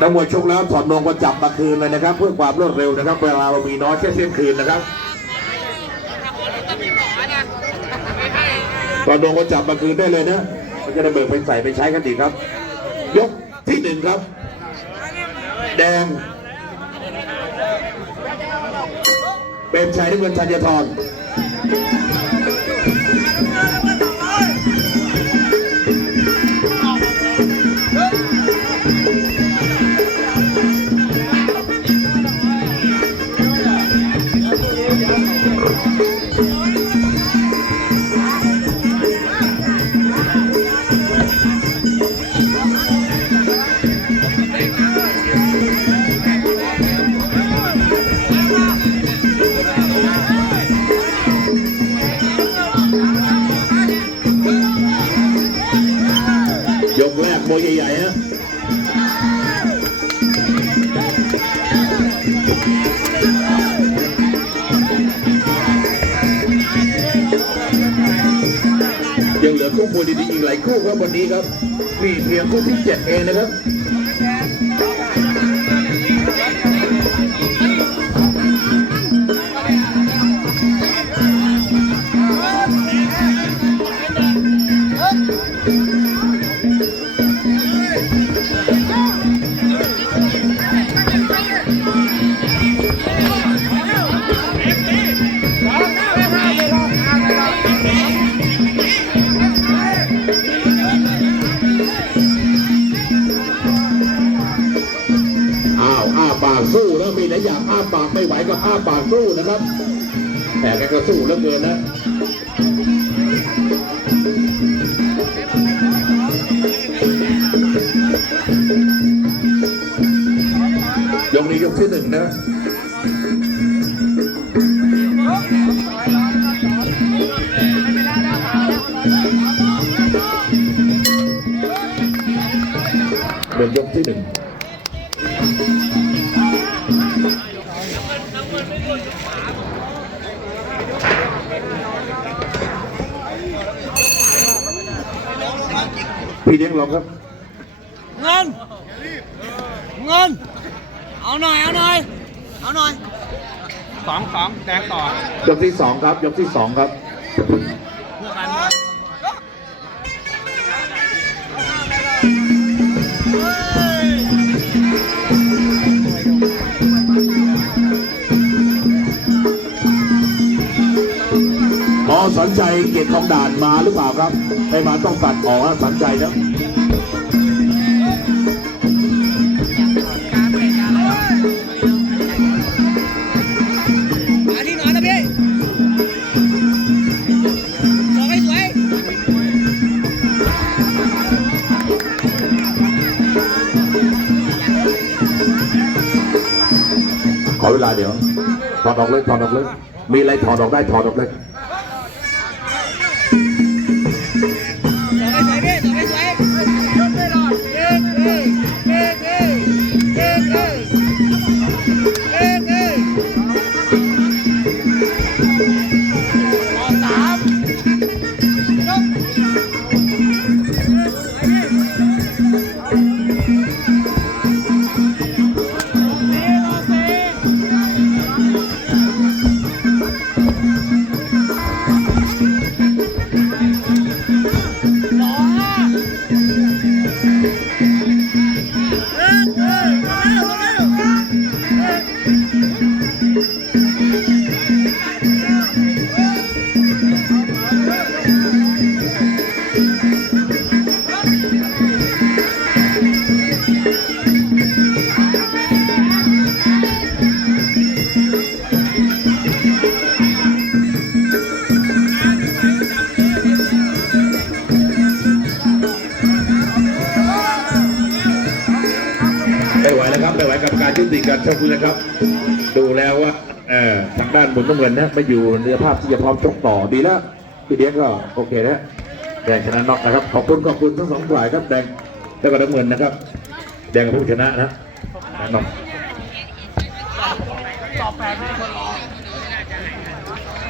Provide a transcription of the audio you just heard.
นักมวยชกแล้วถอดนงก็จับมาคืนเลยนะครับ เพื่อความรวดเร็วนะครับ เวลาเรามีน้อยแค่เส้นคืนนะครับถอดนงก็จับมาคืนได้เลยนะมันจะได้เบิกไปใส่ไปใช้กันอีครับ ยกที่หนึ่งครับ แดงเป็นชัยน้ำเงินชัญทร Yeah. ยกแรกมวยใหญ่ๆฮะยังเหลือคู่มวยดีๆอีกหลายคู่ครับวันนี้ครับนี่เพียงคู่ที่เจ็ดเองนะครับ ปากสู้แล้วมีหลายอย่างอ้าปากไม่ไหวก็อ้าปากสู้นะครับ แต่แกก็สู้เหลือเกินนะยกนี้ยกที่หนึ่งนะเป็นยกที่หนึ่ง พี่เลี้ยงลองครับเงินเงิน เอาหน่อย เอาหน่อย เอาหน่อยสองสองแดงต่อยกที่สองครับยกที่สองครับ อ๋อสันใจเกียรติทองด่านมาหรือเปล่าครับไม่มาต้องตัดออกนะสันใจนะมาที่นอนนะพี่สวยสวยขอเวลาเดี๋ยวถอดออกเลยถอดออกเลย มีอะไรถอดออกได้ถอดออกเลยสวยสวย วแล้วครับไม่ไหวกับการยุติการชกนี้นะครับ ดูแล้วว่าเออทางด้านบุญน้ำเงินนะไม่อยู่ในสภาพที่จะพร้อมชกต่อดีแล้วพี่เดียงก็โอเคแล้วแดงชนะน็อกนะครับ ขอบคุณขอบคุณทั้งสองฝ่ายครับแดงแล้วก็น้ำเงินนะครับ แดงผู้ชนะนะน็อกต่อแปดไม่